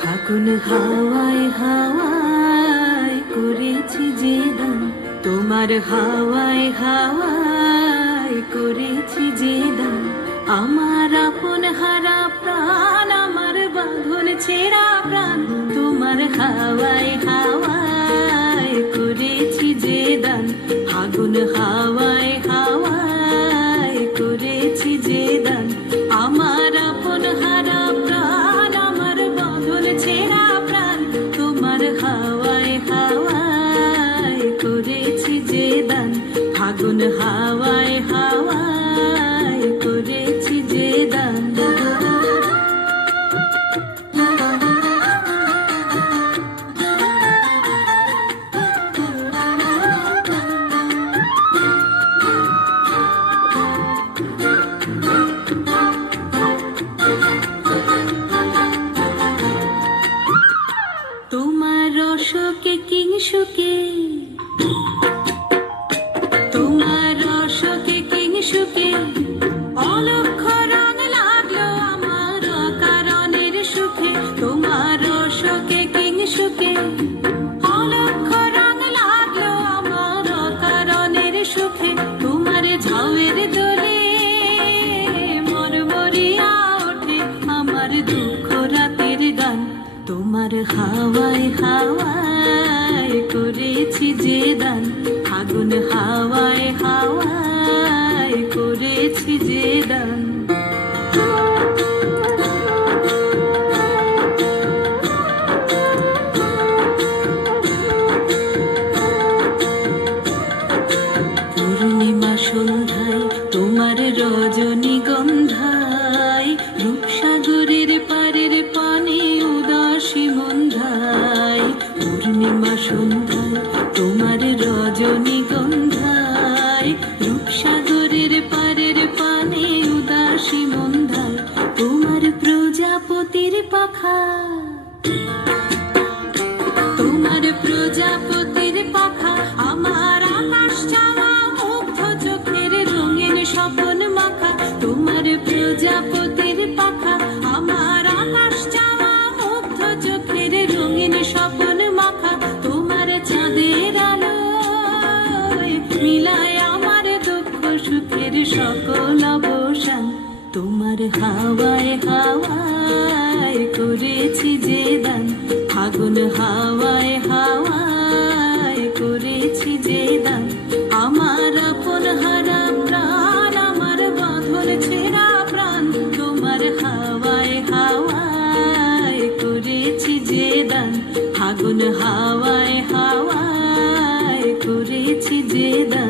ফাগুন হাওয়ায় হাওয়ায় করেছি যে দান, তোমার হাওয়ায় হাওয়ায় করেছি যে দান। আমার আপন হারা প্রাণ, আমার বাঁধন ছেঁড়া প্রাণ, তোমার হাওয়ায় হাওয়ায় করেছি যে দান। ফাগুন হাওয়ায় হাওয়ায় করেছি যে দান। আমার আপন হারা প্রাণ, আমার বাঁধন ছেঁড়া প্রাণ, তোমার হাওয়ায় হাওয়ায় করেছি যে দান। ফাগুন হাওয়ায় হাওয়ায় করেছি যে দান। তোমার রসকে কিংসুকে, তোমার রসকে কিংসুকে অলক্ষ রং লাগলো আমার কারণের সুখে। তোমার রসকে কিংসুকে অলক্ষ রং লাগলো আমার কারণের সুখে। তোমার ঝাউয়ের দোলে মরমরিয়া ওঠে আমার দুঃখ রাতের গান। তোমার হাওয়ায় হাওয়ায় করেছি যে দান। ফাগুন হাওয়ায় হাওয়ায় করেছি যে দান। পূর্ণিমা সন্ধ্যায় তোমার রজনীগন্ধায়, রূপসাগরের পারের পানে উদাসী মন্ধায়। পূর্ণিমা সন্ধ্যায় তোমার রজনীগন্ধায়, রূপসাগরের পারের পানে উদাসী মন্ধায়। তোমার প্রজাপতির পাখা, তোমার প্রজাপতির পাখা আমার আকাশ চাওয়া মুগ্ধ চোখের রঙিন স্বপন মাখা। তোমার প্রজাপতির পাখা আমার আকাশ চাওয়া মুগ্ধ চোখের রঙিন স্বপন মাখা। তোমার চাঁদের আলোয় মিলায় আমার দুঃখ সুখের সকল অবসান। তোমার হাওয়ায় হাওয়ায় করেছি যে দান। ফাগুন হাওয়ায় হাওয়ায় করেছি যে দান। আমার আপন হারা প্রাণ, আমার বাঁধন ছেঁড়া প্রাণ, তোমার হাওয়ায় হাওয়ায় করেছি যে দান। ফাগুন হাওয়ায় হাওয়ায় করেছি যে দান।